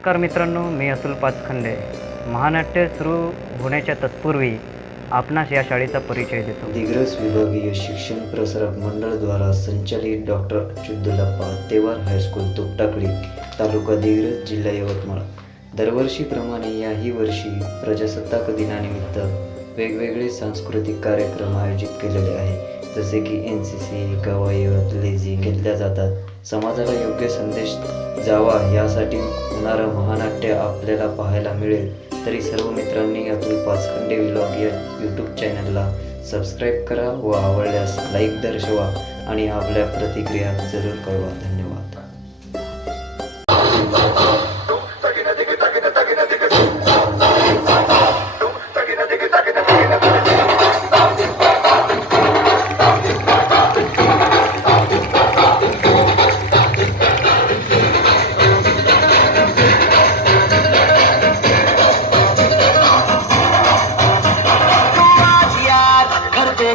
नमस्कार मित्रांनो, मी अतुल पाचखंडे. महानाट्य सुरू होण्याच्या तत्पूर्वी आपणास या शाळेचा परिचय देतो. दिग्रस विभागीय शिक्षण प्रसारक मंडळ द्वारा संचालित डॉक्टर अच्युतदुल्लप्पा तेवार हायस्कूल तुपटाकळी, तालुका दिग्रस, जिल्हा यवतमाळ. दरवर्षीप्रमाणे याही वर्षी प्रजासत्ताक दिनानिमित्त वेगवेगळे सांस्कृतिक कार्यक्रम आयोजित केलेले आहे. जसे की NCC, कवायत, लेझिम घेतल्या जातात. समाजाला योग्य संदेश जावा यासाठी होणारं महानाट्य आपल्याला पाहायला मिळेल. तरी सर्व मित्रांनी अतुल पाचखंडे व्लॉग या यूट्यूब चॅनलला सबस्क्राईब करा व आवडल्यास लाईक दर्शवा आणि आपल्या प्रतिक्रिया जरूर कळवा. धन्यवाद.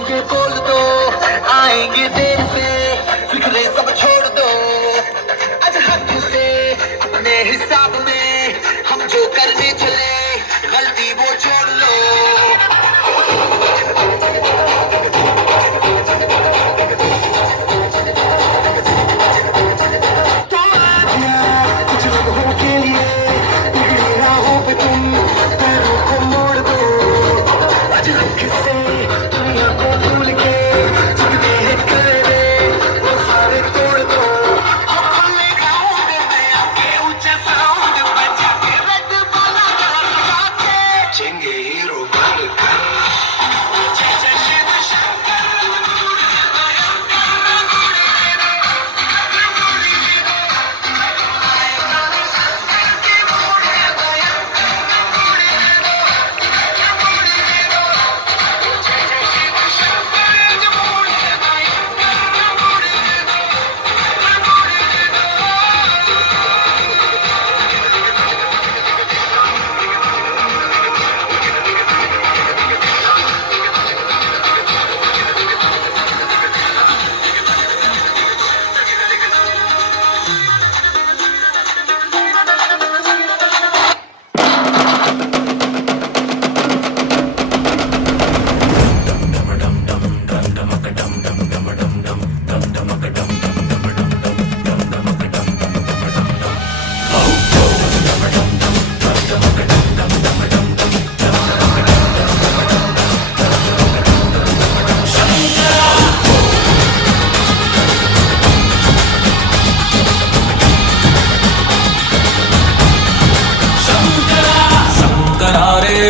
ये बोल दो आएंगे देर से, फिक्रे सब छोड़ दो. आज हक से अपने हिसाब में हम जो करने चले, गलती वो छोड़ लो. तो आज यार कुछ लोगों के लिए बिगड़ी राहों पे तुम पैरों को मोड़ दो. आज हक से दुनिया को भूल के जितने हैं करे वो सारे तोड़ दो. हम खुले ग्राउंड में आके ऊंचा साउंड बजा के रेड वाला लगा के चेंगे हीरो बनकर. जय जय शिव शंकर.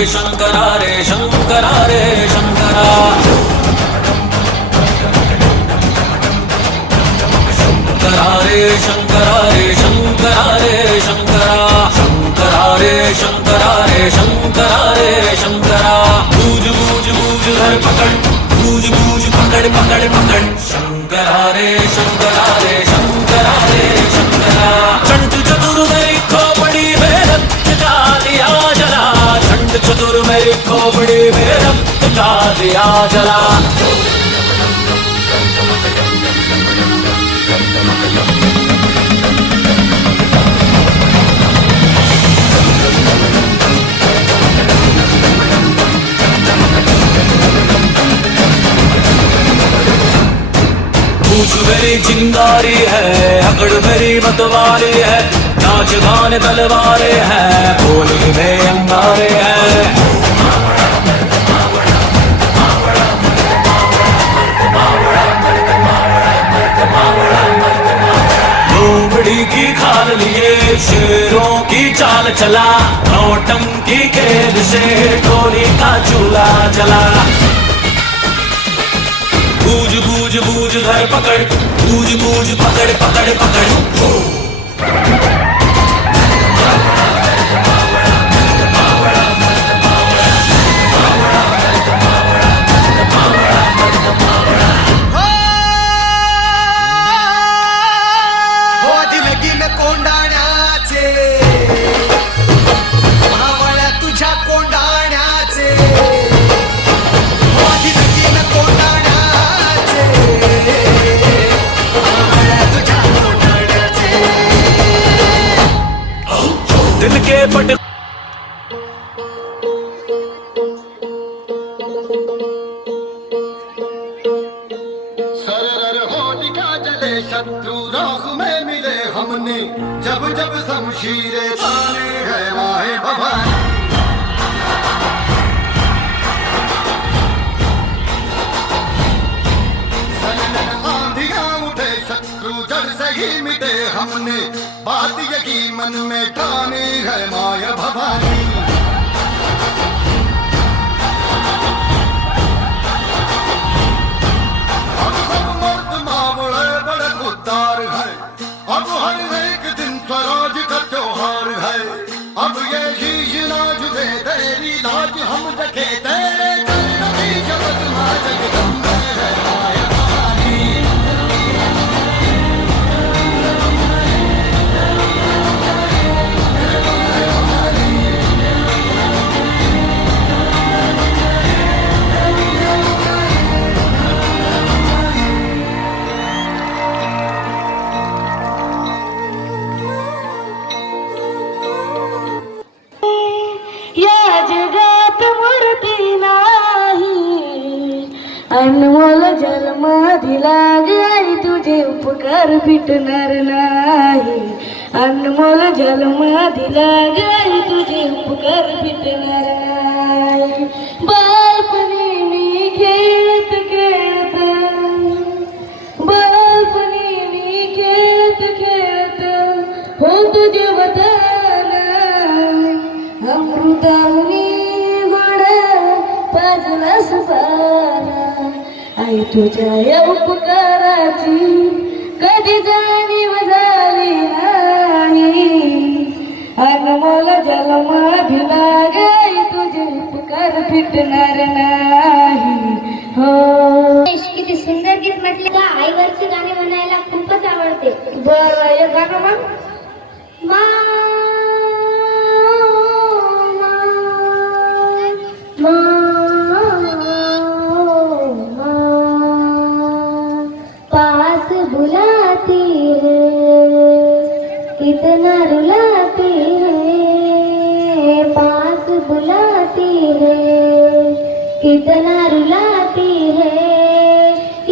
शंकरा रे शंकरा रे शंकरा. शंकरा रे शंकरा रे शंकरा रे शंकरा. शंकरा रे शंकरा रे शंकरा रे शंकरा. बूझ बूझ बूझ धर पकड़, बूझ बूझ पकड़ पकड़ पकड़. शंकरा रे शंकरा रे शंकरा रे शंकरा. चंड चतुर मेरी खोपड़ी में रक्त डालिया जला. चंड चतुर मेरी खोपड़ी में रक्त डालिया जला. पूछ मेरी चिंगारी है, अकड़ मेरी मतवारी है. नाच गान तलवारे हैं, बोली में अंगारे हैं. लोमड़ी की खाल लिए शेरों की चाल चला. नौटंकी खेल से ढोली का चूल्हा जला. बूझ बूझ बूझ धर पकड़, बूझ बूझ पकड़ पकड़ पकड़. दिल के पट सरर होलिका जले शत्रु राह में मिले हमने जब जब शमशीरें ताने है माए भवानी सनन आंधियां उठे शत्रु जड़ से ही मिटे हमने बात यही मन में ठानी है माया भवानी अब सब मर्द मावड़े बड़े खुददार है अब हर एक दिन स्वराज का त्योहार है अब ये शीश नाज दे तेरी लाज हम रखे तेरे चरण की शब्द मां जगदम्बे है माया भवानी या जगात मूर्ती नाही अनमोल जन्म दिला गे तुझे उपकार फिटणार नाही अनमोल जन्म दिला गे तुझे उपकार फिटणार नाही बालपणी मी खेळत खेळत बालपणी मी खेळत खेळत हो तुझे वतन अमृताहुनी गोड पाजला सुपारा आई तुझ्या या उपकाराची कधी जाणीव झाली नाही अनमोल जन्म दिला गे तुझे उपकार फिटणार नाही हो किती सुंदर गीत म्हटले का आईवरची गाणी म्हणायला खूपच आवडते बरं एक गाणं मग पास बुलाती है कितना रुलाती है पास बुलाती है कितना रुलाती है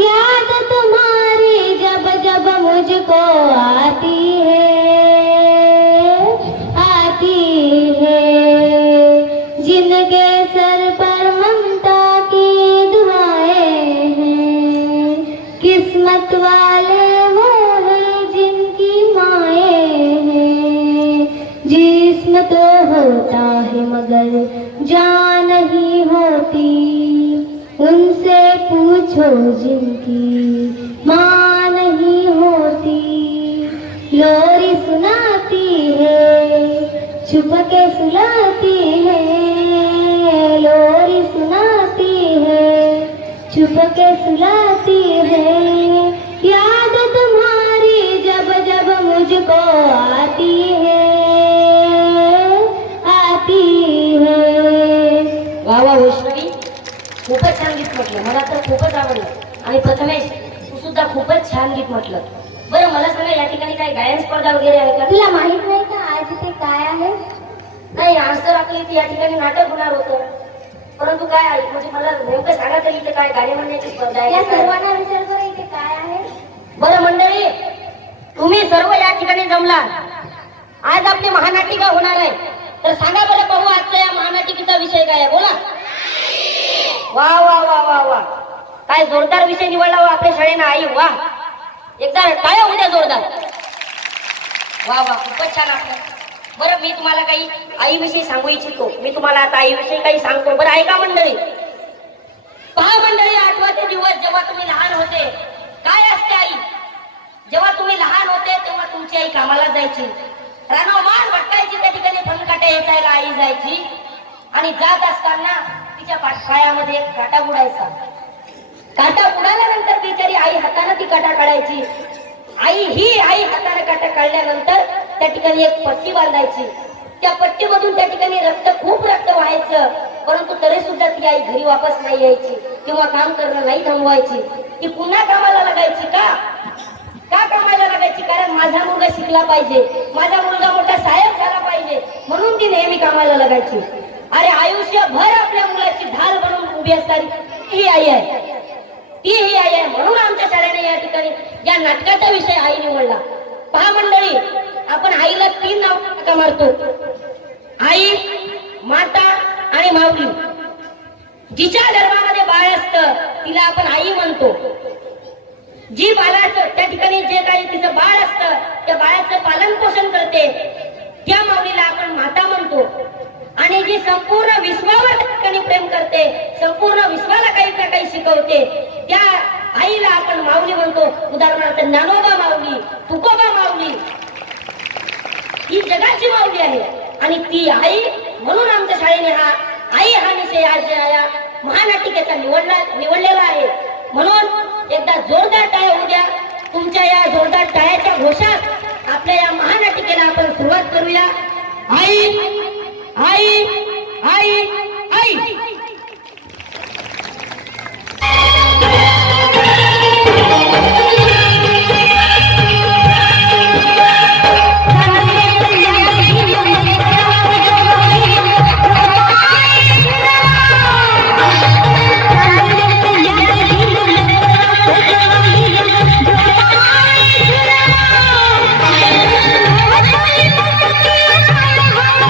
याद तुम्हारी जब जब मुझको आती है जिनके सर पर ममता की दुआएं हैं किस्मत वाले वो हैं जिनकी माएं हैं जिस्म तो होता है मगर जान नहीं होती उनसे पूछो जिनकी माँ नहीं होती लोरी सुनाती है छुप के सुलाती है लोरी सुनाती है छुप के सुलाती है याद तुम्हारी जब जब मुझको आती है वा वा वैष्णवी खूपच छान गीत म्हटलं मला तर खूपच आवडलं आणि प्रथमेश तू सुद्धा खूपच छान गीत म्हटलं बरं मला सांगा या ठिकाणी काही गायन स्पर्धा वगैरे आहे का तुला माहित नाही का आज इथे काय आहे नाही आज तर आपल्या इथे या ठिकाणी नाटक होणार होतं परंतु काय आहे म्हणजे मला नेमकं सांगा तरी इथे काय गाणी म्हणण्याची स्पर्धा आहे या काय? सर्वांना विचार करा इथे काय आहे बरं मंडळी तुम्ही सर्व या ठिकाणी जमला आज आपली महानाटिका होणार आहे तर सांगा बरं पाहू आजचा या महानाटिकेचा विषय काय आहे बोला वा वा वा वा वा काय जोरदार विषय निवडला हो आपल्या शाळेनं आई वा एकदा काय होऊ द्या जोरदार वा वा खूपच छान आपलं बरं मी तुम्हाला काही आईविषयी सांगू इच्छितो मी तुम्हाला आता आईविषयी काही सांगतो बरं ऐका मंडळी पहा मंडळी आठवते दिवस जेव्हा तुम्ही लहान होते काय असते आई जेव्हा तुम्ही लहान होते तेव्हा तुमची आई कामाला जायची रानोमान भटकायची त्या ठिकाणी फनकाट्या यायला आई जायची आणि जात असताना तिच्या पायामध्ये एक काटा बुडायचा काटा बुडाल्यानंतर बिचारी आई हाताने ती काटा काढायची आई हाताने काटा काढल्यानंतर त्या ठिकाणी एक पट्टी बांधायची त्या पट्टीमधून त्या ठिकाणी खूप रक्त व्हायचं परंतु तरी सुद्धा ती आई घरी वापस नाही यायची किंवा काम करणं नाही थांबवायची ती पुन्हा कामाला लागायची का कामाला लागायची? कारण माझा मुलगा शिकला पाहिजे, माझा मुलगा मोठा साहेब झाला पाहिजे, म्हणून ती नेहमी कामाला लागायची. अरे आयुष्यभर आपल्या मुलाची ढाल बनवून उभी असणारी ही आई आहे, ती ही आई आहे. म्हणून आमच्या शाळेने या ठिकाणी या नाटकाचा विषय आई निवडला. पहा मंडळी, आपण आईला 3 नाव का मारतो: आई, माता आणि माऊली. जिच्या गर्भामध्ये बाळ असतं तिला आपण आई म्हणतो. जी बाळाचं त्या ठिकाणी जे काही तिचं बाळ असतं त्या बाळाचं पालन पोषण करते त्या माऊलीला आपण माता म्हणतो. आणि जी संपूर्ण विश्वावर त्या ठिकाणी प्रेम करते, संपूर्ण विश्वाला काही ना काही शिकवते त्या आईला आपण माऊली म्हणतो. उदाहरणार्थ ज्ञानोबा माऊली, तुकोबा माऊली, ही जगाची माऊली आहे. आणि ती आई, म्हणून आमच्या शाळेने आई हा विषय आज या महानाटिकेचा निवडलेला आहे. म्हणून एकदा जोरदार टाळ्या होऊ द्या. तुमच्या या जोरदार टाळ्याच्या घोषात आपल्या या महानाटिकेला आपण सुरुवात करूया. आई, आई, आई, आई. Thank you.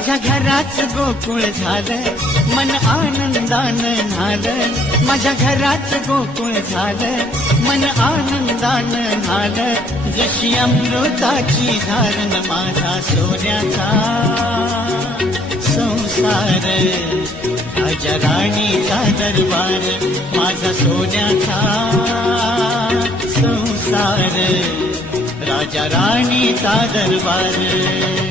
माझ्या घराचं गोकुळ झालं, मन आनंदानं झालं. माझ्या घराचं गोकुळ झालं, मन आनंदानं झालं. जशी अमृताची धारण माझा सोन्याचा संसार, राजा राणीचा दरबार, माझा सोन्याचा संसार, राजा राणीचा दरबार.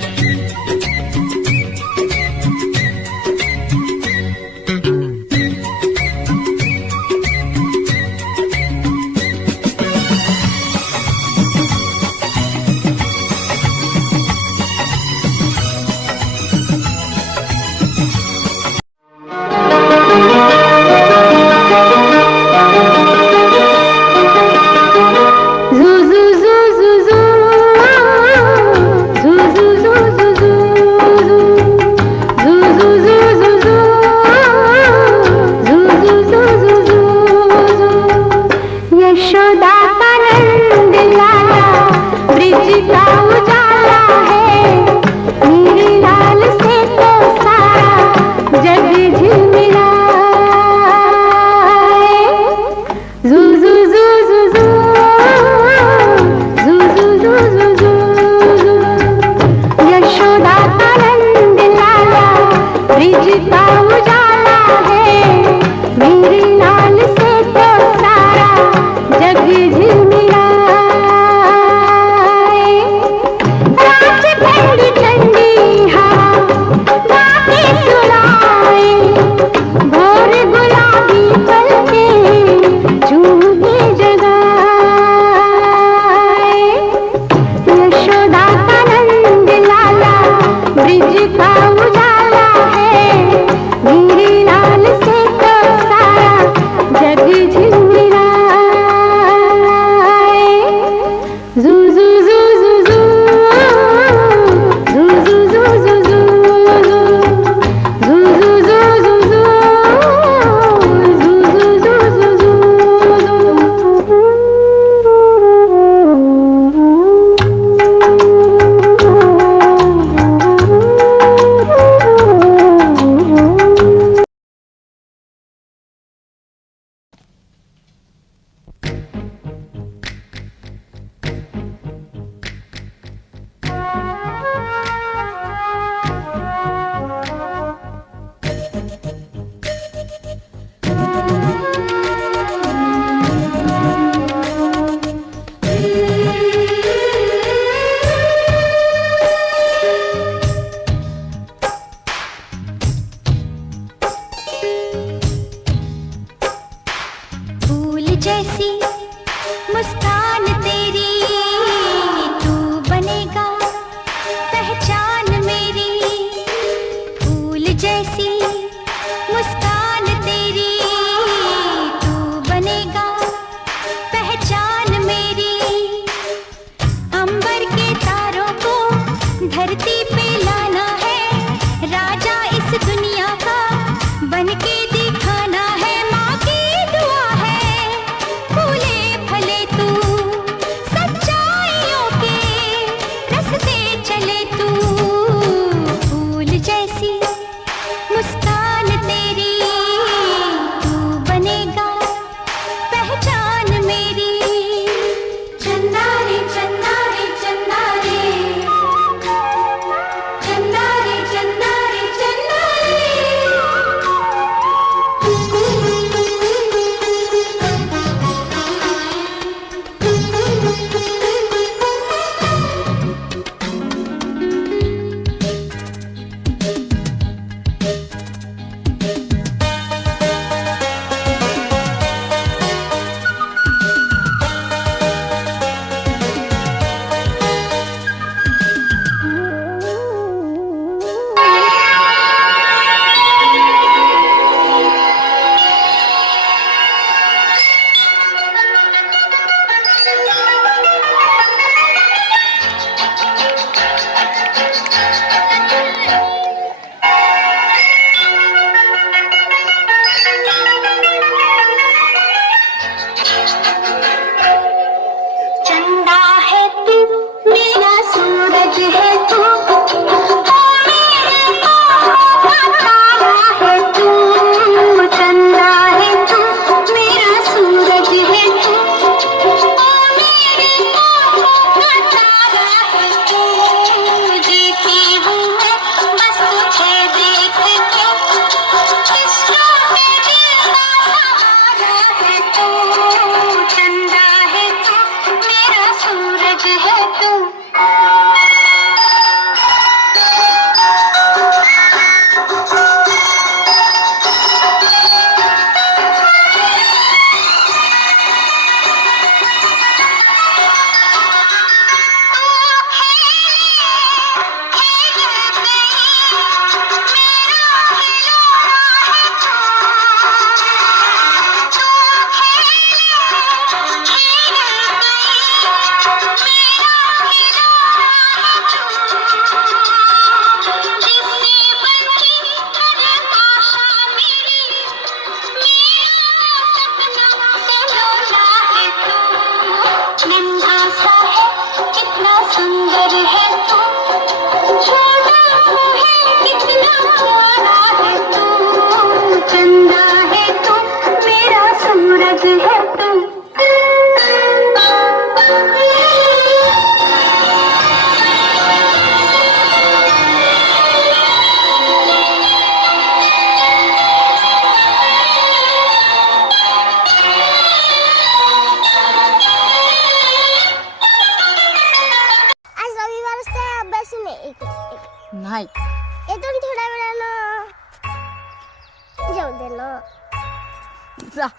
जा.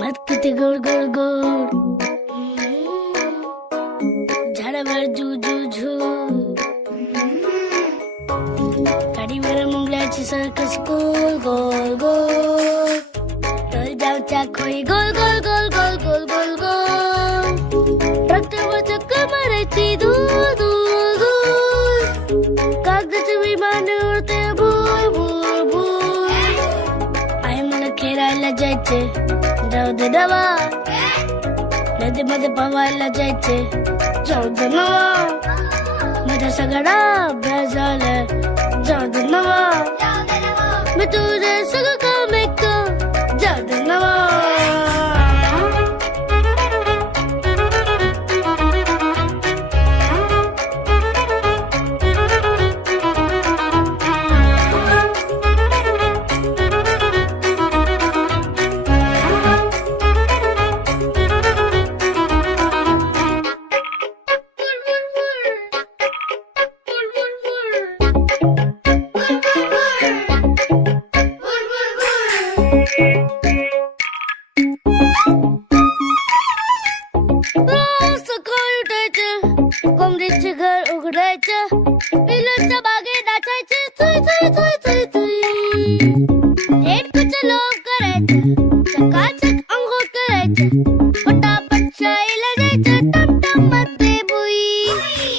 मत किती गोड गोड गोड झाडावर झू झू झू गाडीवर मुंगल्याची सर्कस गोल गोल गोल तल जाऊच्या खोई गोल गोल गोल गोल गोल गोल गोल ट्रॅक्टरवर चक्कर मारायची दूर दूर दूर कागदाचे विमान उडते भूर भूर भूर आई मला खेळायला जायचे जाऊ दे दवा नदीमध्ये पवायला जायचे जाऊ दे नवा माझा सगळा अभ्यास झाला जाऊ दे नवा मी तुझे सगळं काम ऐक जाऊ दे नवा सकाळी उठायचं कोंबडीचे घर उघडायचं पिलूच्या बागेत नाचायचे Thuy Thuy Thuy Thuy Thuy एकच लोभ करायचं चकाचक अंघोळ करायचं पटापट शाळेला जायचं टमटम मध्ये बुई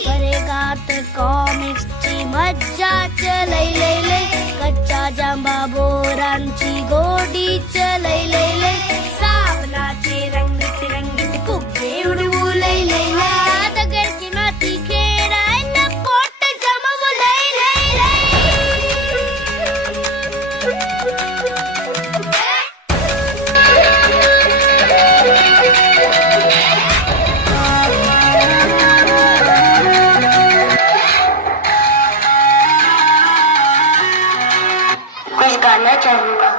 करेगात कॉमिक्सची मज्जा लय लय लय कच्च्या जांबा बोरांची गोडी लय लय लय साबणाचे रंगीत फुगे उडवू लय लय लय दगडची माती खेळायला पोट जमवू लय लय कुछ गाना चाहूंगा.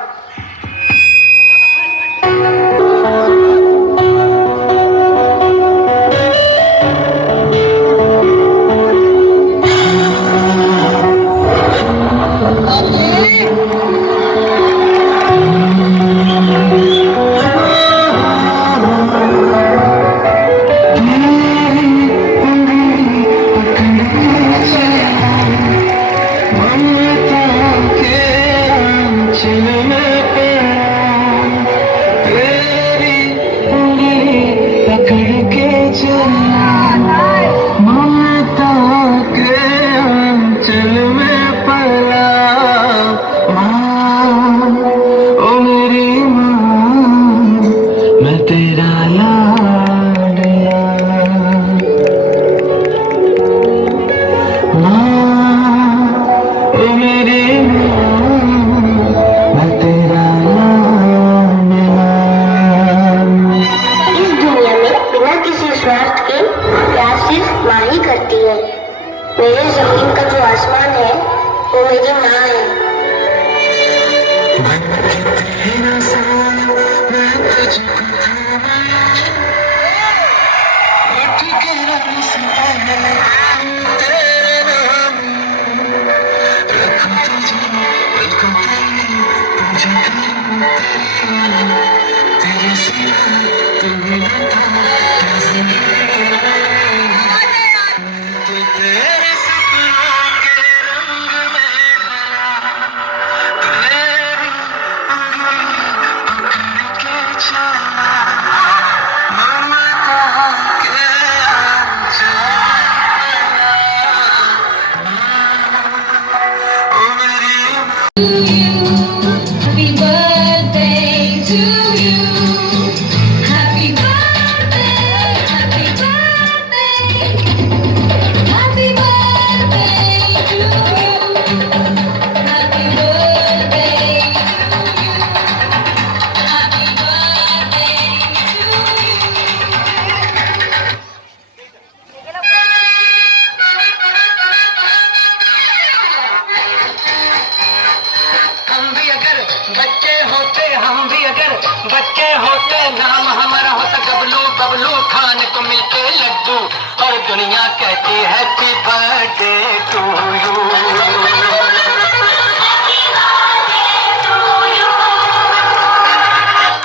मेरे जमीन का जो आसमान है वो मेरी माँ है. दुनिया कहती हैप्पी बर्थडे टू यू।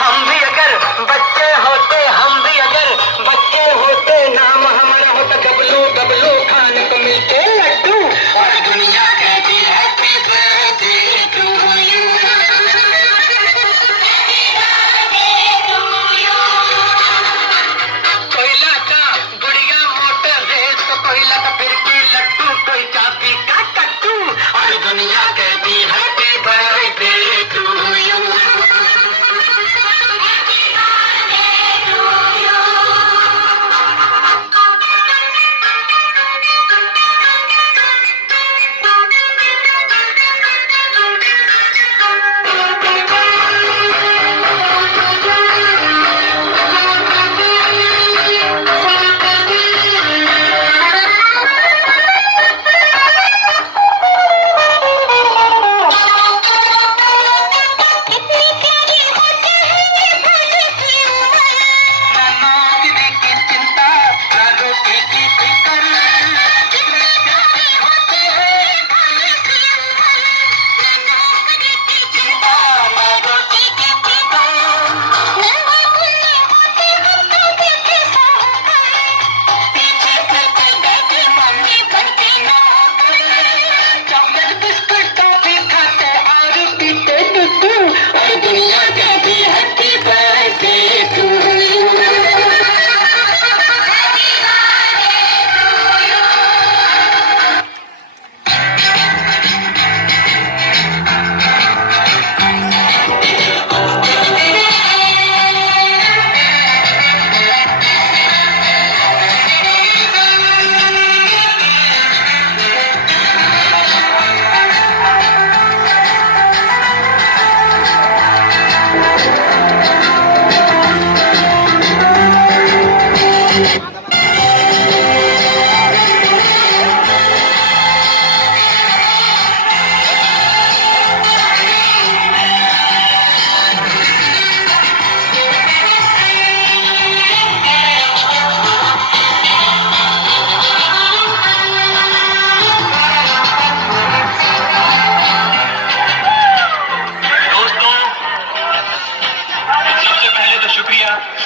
हम भी अगर बच्चे होते, हम भी अगर बच्चे होते, नाम हमारा होता गबलू, गबलू खाने को मिलते लड्डू। और दुनिया कहती हैप्पी बर्थडे टू यू। कोयला का गुड़िया मोटर रेस, तो कोयला का फिरकी लट्टू, कोई चाबी का कट्टू। और दुनिया कहती happy birthday to you.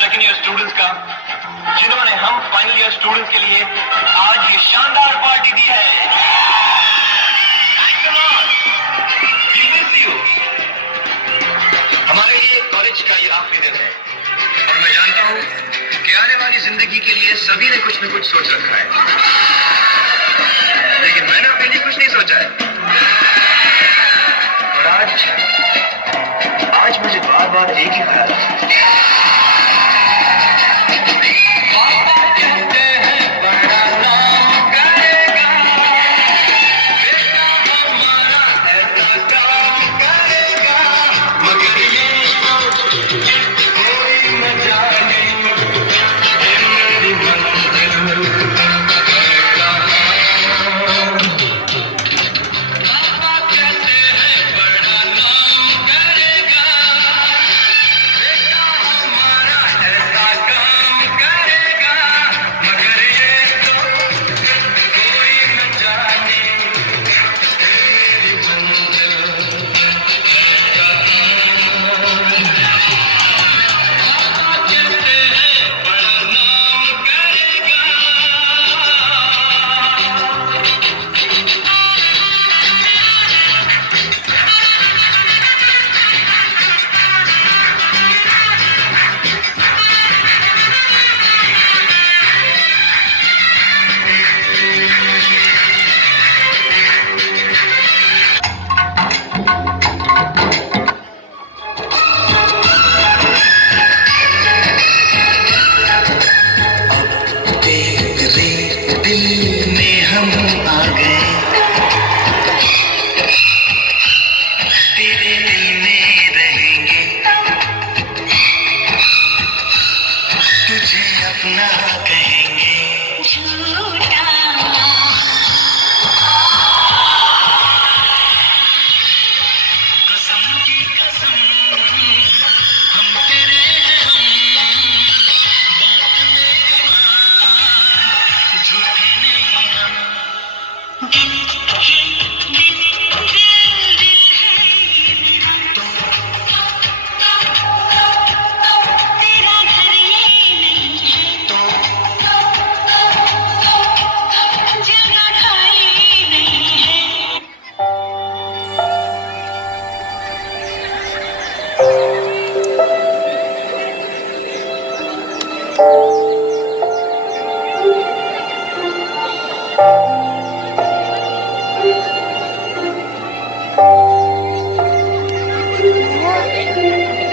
Second year students का, जिन्होंने हम फाइनल ईयर स्टूडेंट्स के लिए आज ये शानदार पार्टी दी है। We miss you। हमारे लिए कॉलेज का ये आखिरी दिन है और मैं जानता हूँ कि आने वाली जिंदगी के लिए सभी ने कुछ न कुछ सोच रखा है, लेकिन मैंने अपने लिए कुछ नहीं सोचा है। और आज मुझे बार बार एक ही ख्याल आता है।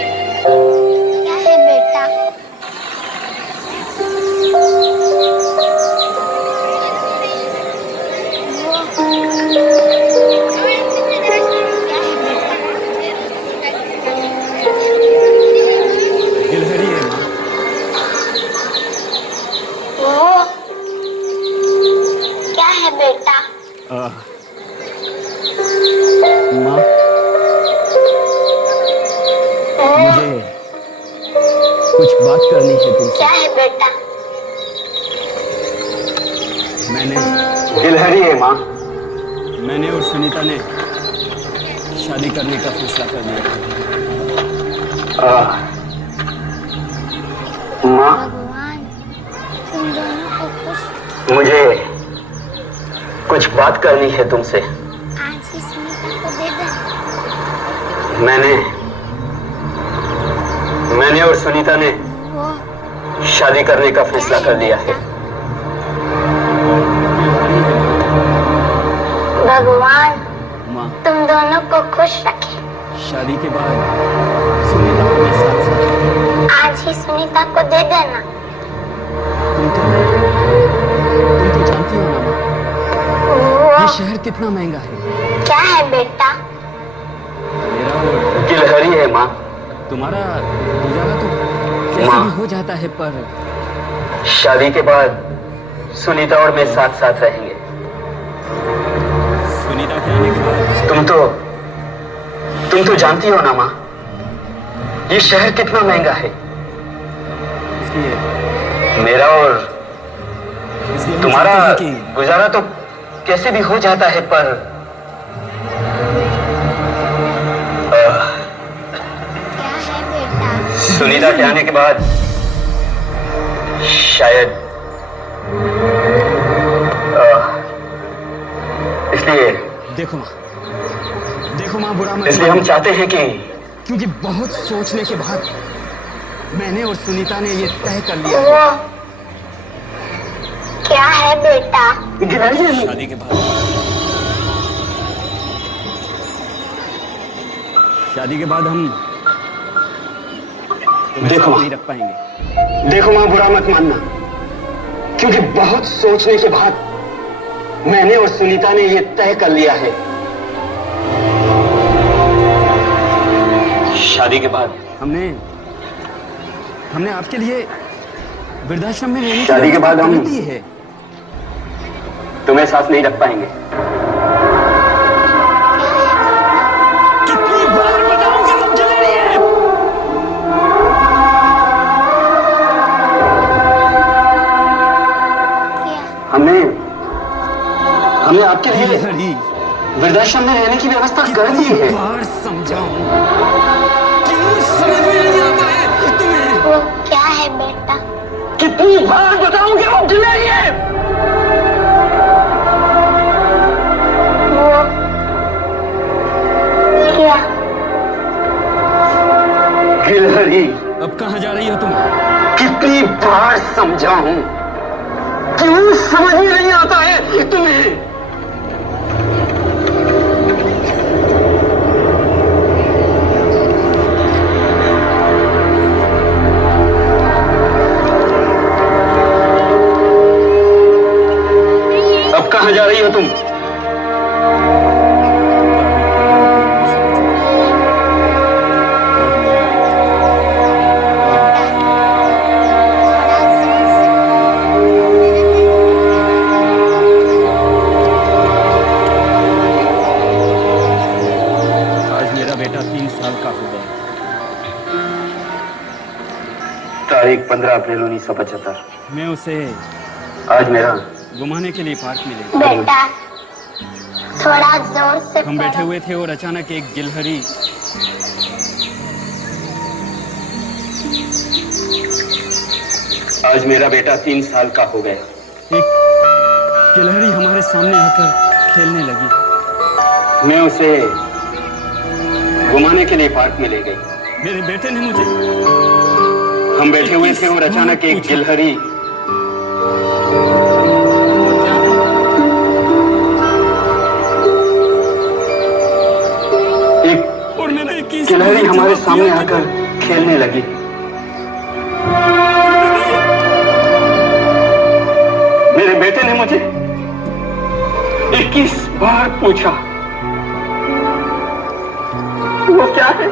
क्या है बेटा? गिलहरी है माँ। वो क्या है बेटा? माँ, मुझे कुछ बात करनी है तुमसे। क्या है बेटा? मैंने गिलहरी है माँ। मैंने और सुनीता ने शादी करने का फैसला कर लिया। माँ, भगवान तुम दोनों को खुश मुझे कुछ बात करनी है तुमसे। आज ही सुनीता को दे देना। मैंने और सुनीता ने वो शादी करने का फैसला कर लिया है। भगवान माँ, तुम दोनों को खुश रखे। शादी के बाद सुनीता और मैं साथ साथ रहेंगे। आज ही सुनीता को दे देना। तुम तो जानती हो ना माँ, वो ये शहर कितना महंगा है। क्या है बेटा? मेरा और गिलहरी है माँ। तुम्हारा गुजारा तो कैसे माँ। भी हो जाता है, पर शादी के बाद सुनीता और मैं साथ साथ रहेंगे। सुनीता के आने के बाद तुम तो जानती हो ना माँ, ये शहर कितना महंगा है। इसलिए मेरा और हम तुम्हारा चाहते हैं गुजारा तो कैसे भी हो जाता है, पर क्या है बेटा? सुनीता के आने के बाद शायद इसलिए देखो माँ बुरा मत इसलिए हम चाहते हैं कि क्योंकि बहुत सोचने के बाद मैंने और सुनीता ने ये तय कर लिया वो क्या है बेटा? शादी के बाद हम तुम्हें देखो। साथ नहीं रख पाएंगे। देखो माँ, बुरा मत मानना, क्योंकि बहुत सोचने के बाद मैंने और सुनीता ने ये तय कर लिया है। शादी के बाद हमने आपके लिए वृद्धाश्रम में रहने की शादी के बाद व्यवस्था हम- कर दी है। तुम्हें साथ नहीं रख पाएंगे। कितनी बार बताऊं कि वो गिलहरी है? क्या? हमने आपके लिए गिलहरी, वृद्धाश्रम में रहने की व्यवस्था कर दी है। बार समझाऊं, क्यों समझ में नहीं आता है तुम्हें? वो क्या है बेटा? कितनी बार बताऊं कि वो गिलहरी है। वो क्या? गिलहरी, अब कहाँ जा रही हो तुम? कितनी बार समझाऊं, क्यों समझ में नहीं आता है तुम्हें? अब कहाँ जा रही हो तुम? थोड़ा सोच सकते आज मेरा बेटा 3 साल का हो गया। तारीख 15 अप्रैल 1975। मैं उसे आज मेरा घुमाने के लिए पार्क में ले गई। बेटा थोड़ा जोर से हम बैठे पढ़ो। हुए थे और अचानक एक गिलहरी आज मेरा बेटा 3 साल का हो गया। एक गिलहरी हमारे सामने आकर खेलने लगी। मैं उसे घुमाने के लिए पार्क में ले गई। मेरे बेटे ने मुझे हम बैठे हुए थे और अचानक एक गिलहरी और मैंने गिलहरी हमारे सामने आकर खेलने लगी। मेरे बेटे ने मुझे 21 बार पूछा वो क्या है।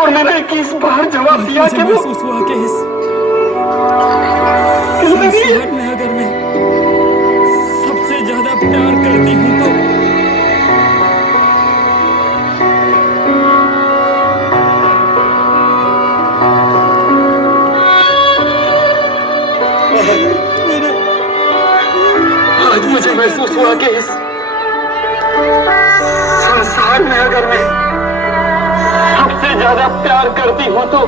और मैंने 21 बार जवाब दिया कि वो महसूस हुआ कि इस शहर में अगर मैं सबसे ज्यादा प्यार करती हूँ तो आज मुझे महसूस हुआ कि इस संसार में अगर मैं सबसे ज्यादा प्यार करती हूँ तो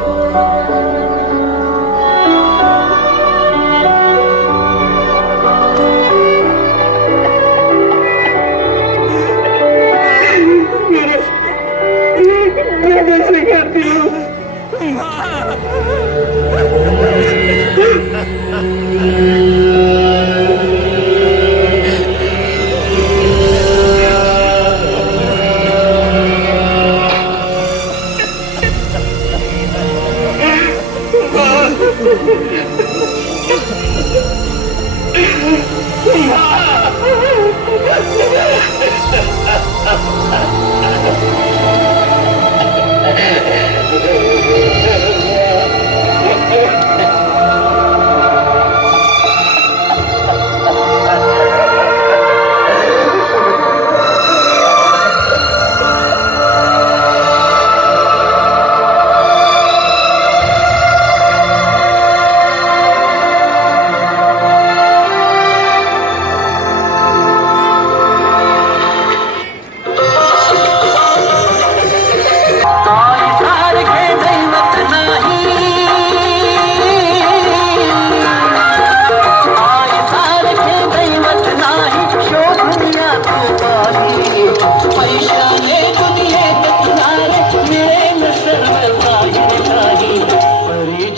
मैं करती हूँ।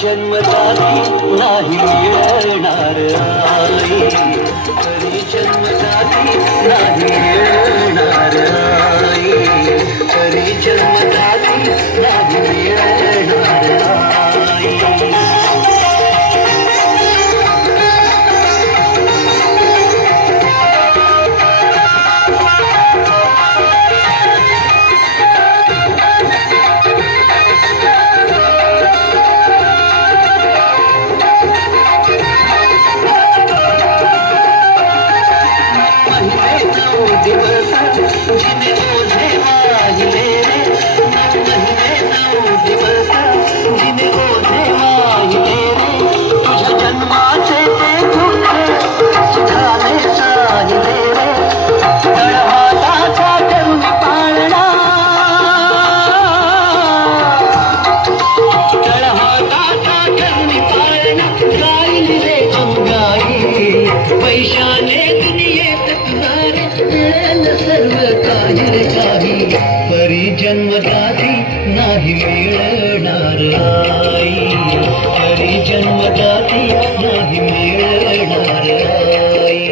जन्मदाती नाही मिळणार आई, तरी जन्मदाती नाही मिळणार आई.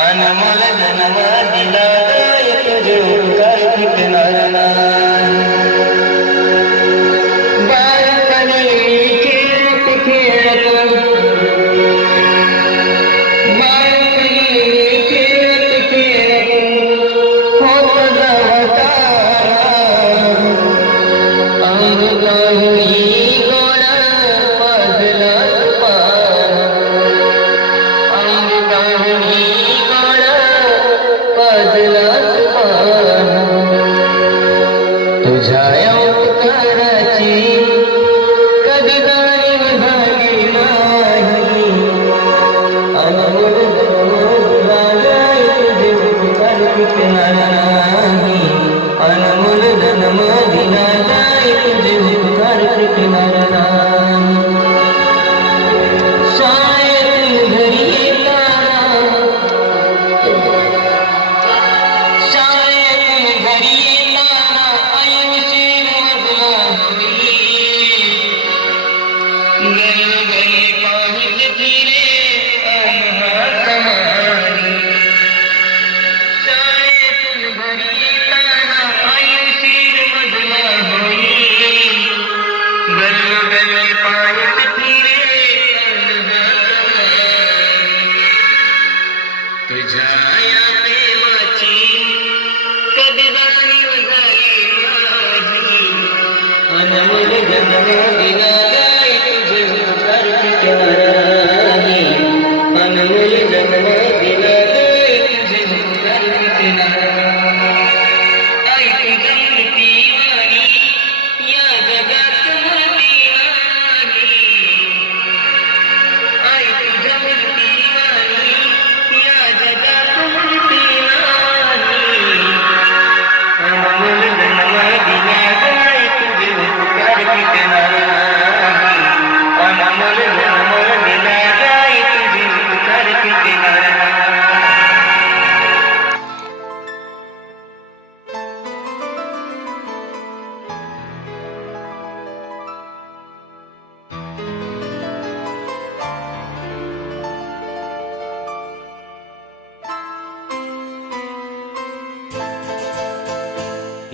अनमोल जन्म दिला तुझे कर फिटणार नाही. बालपणी खेळत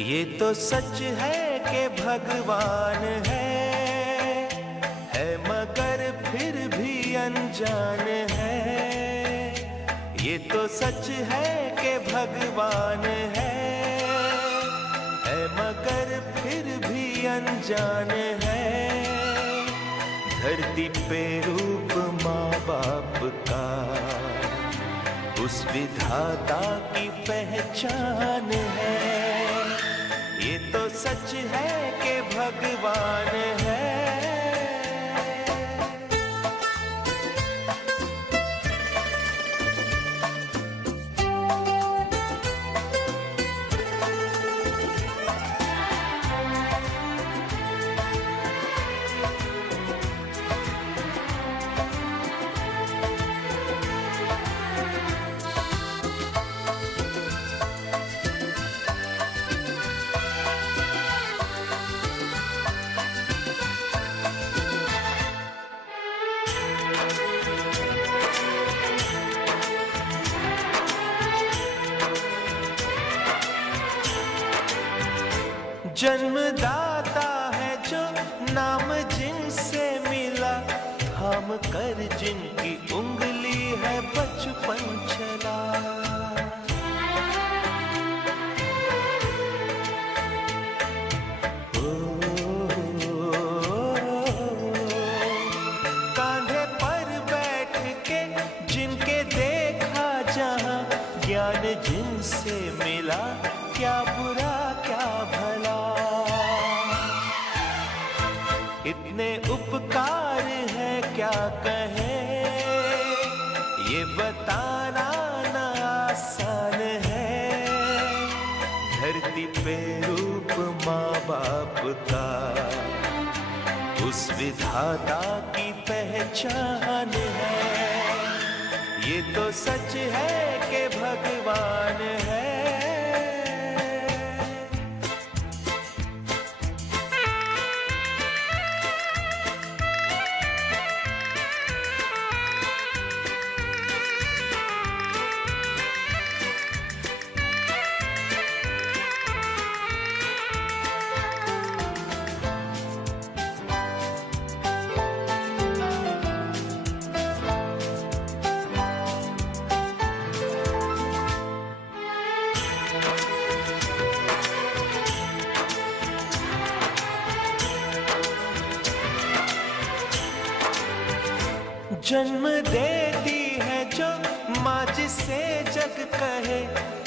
ये तो सच है कि भगवान है मगर फिर भी अनजान है। ये तो सच है कि भगवान है मगर फिर भी अनजान है। धरती पे रूप माँ बाप का उस विधाता की पहचान है। ये तो सच है कि भगवान है। जन्मदाता है जो नाम जिनसे मिला, थाम कर जिनकी उंगली है बचपन चला। कांधे पर बैठ के जिनके देखा जहां, ज्ञान जिनसे मिला क्या बुरा क्या भला। इतने उपकार है क्या कहें, ये बताना ना आसान है। धरती पे रूप माँ बाप का उस विधाता की पहचान है। ये तो सच है कि भगवान है। जन्म देती है जो माँ जिसे जग कहे,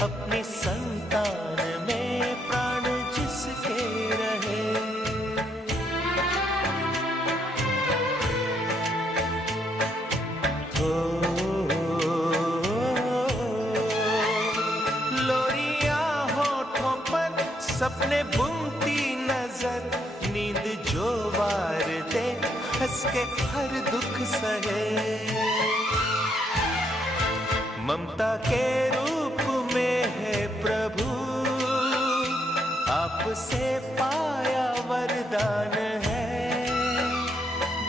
अपनी संतान में प्राण जिसके रहे। हो लोरिया होठों पर सपने बुनती नजर, नींद जो वार दे हंस के हर दुख सहे। ममता के रूप में है प्रभु, आपसे पाया वरदान है।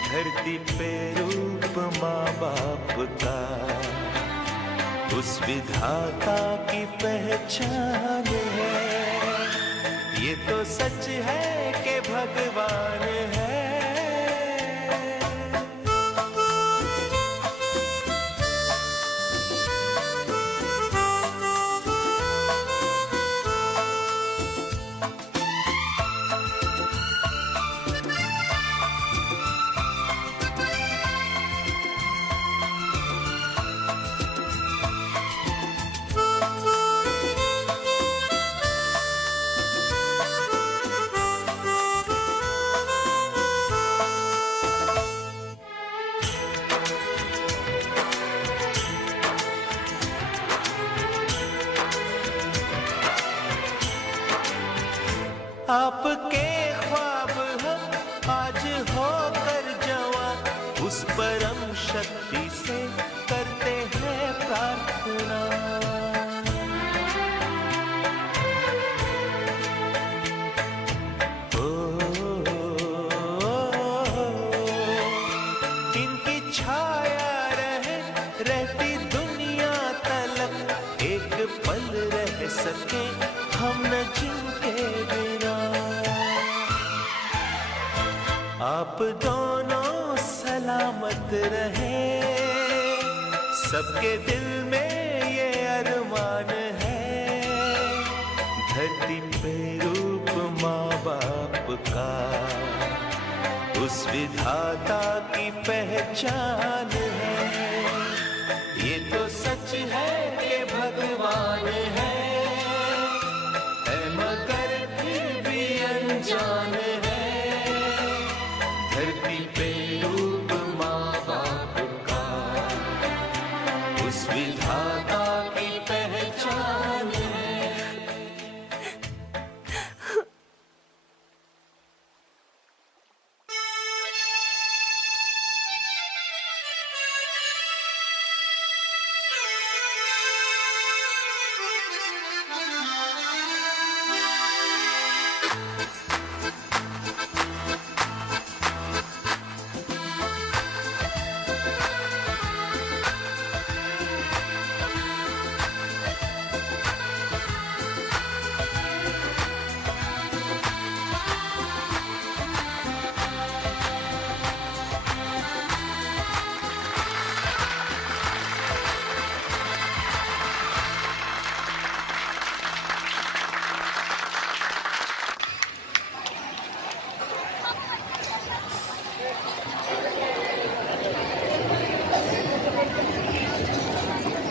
धरती पे रूप माँ बाप का, उस विधाता की पहचान है। ये तो सच है कि भगवान है। आपके ख्वाब हम आज होकर जवां, उस परम शक्ति से करते हैं प्रार्थना। इनकी छाया रहती दुनिया तलक, एक पल रह सके हम न जिनके बिना। आप दोनों सलामत रहे, सबके दिल में ये अरमान है। धरती पे रूप माँ बाप का, उस विधाता की पहचान है। ये तो सच है कि भगवान है, मगर फिर भी अनजान है। धरती पे रूप माँ बाप का, उस विधाता